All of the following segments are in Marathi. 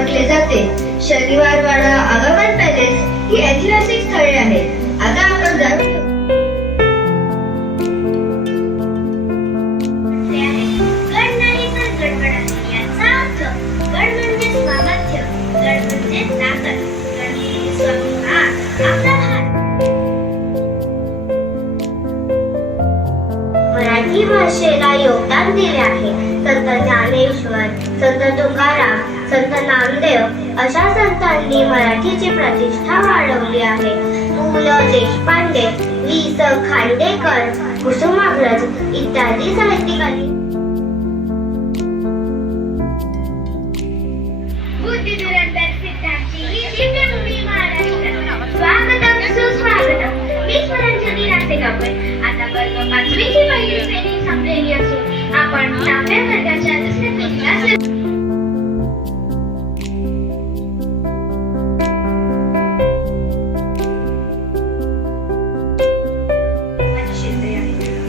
ओळखले जाते. शनिवारवाडा आगाखान पॅलेस ही ऐतिहासिक स्थळे आहेत. आता आपण जाणून घेऊ. गड नाही तर गडबड याचा अर्थ गड म्हणजे सामर्थ्य, गड म्हणजे ताकद, गड म्हणजे स्वाभिमान, आपला भारत. मराठी भाषेला योगदान दिले आहे संत ज्ञानेश्वर, संत तुकाराम, संत नामदेव अशा संतांनी मराठीची प्रतिष्ठा वाढवली आहे. पु ल देशपांडे, वि स खांडेकर, कुसुमाग्रज इत्यादी साहित्यिकांनी बुद्धिधुरंधर सिद्धांची ही दिव्यभूमी महाराष्ट्र. स्वागतम सुस्वागतम. मी स्वरांजली रासेगावकर. आता वर्ग 5वीची पहिली श्रेणी संपलेली असून आपण 10व्या वर्गाच्या दुसऱ्या फेरीला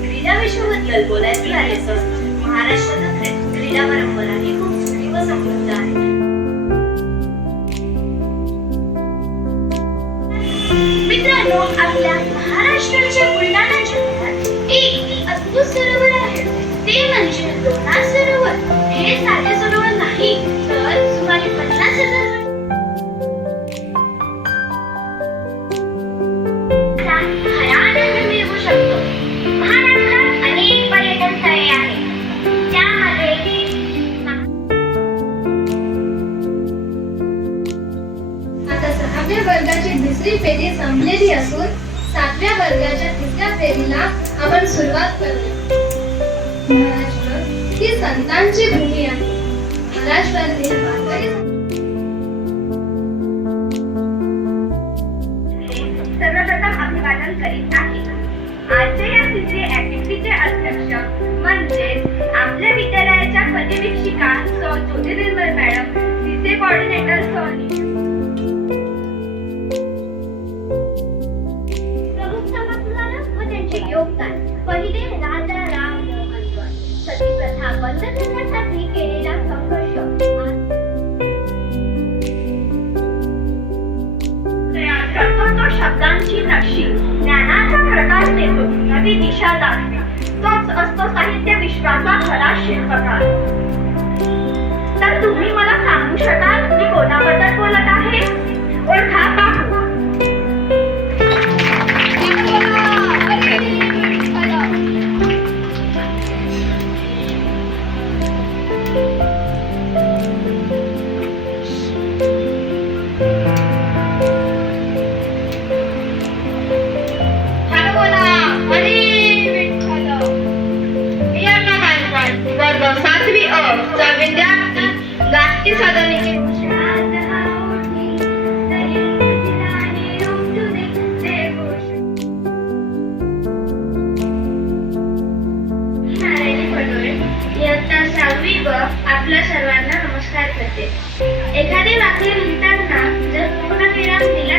क्रीडा विश्वाबद्दल बोलायचे आहे तर महाराष्ट्रात क्रीडा परंपरा ही खूप जुनी व समृद्ध आहे. मित्रांनो, आपल्या महाराष्ट्राच्या बुलढाणा जिल्ह्यात एक अद्भुत सरोवर आहे. ते म्हणजे लोणार सरोवर. हे साधे सरोवर नाही तर सुमारे 50,000 खरा आनंद मिळवू शकतो. महाराष्ट्रात अनेक पर्यटन स्थळे आहेत. त्यामध्ये आता 6व्या वर्गाची दुसरी फेरी संपलेली असून 7व्या वर्गाच्या तिसऱ्या फेरीला आपण सुरुवात करूया. महाराष्ट्र ही संतांची भूमी आहे. महाराष्ट्रातील वारकरी सर्वप्रथम अभिवादन करीत आहे. आजच्या या तिसरी ऍक्टिव्हिटीचे अध्यक्ष म्हणजे आपल्या विद्यालयाच्या पर्यवेक्षिका सौ ज्योती निर्मल मॅडम, तिचे कोऑर्डिनेटर सौ प्रमुख समाजसुधारक व त्यांचे योगदान. पहिले राजा राम मोहन गड. सती प्रथा बंद करण्यासाठी केलेला संघर्ष. तयार करतो तो शब्दांची नक्षी. ज्ञानाचा प्रकाश देतो, नवी दिशा दाखवी. तोच असतो साहित्य विश्वाचा खरा शिल्पकार. तर तुम्ही मला सांगू शकाल मी कोणाबद्दल बोलत आहे? ओळखा पाहू. विद्यार्थी गाठी साधनेचे इयत्ता 6वी व आपल्या सर्वांना नमस्कार करते. एखादे वाक्य लिहिताना जर पूर्ण विराम दिला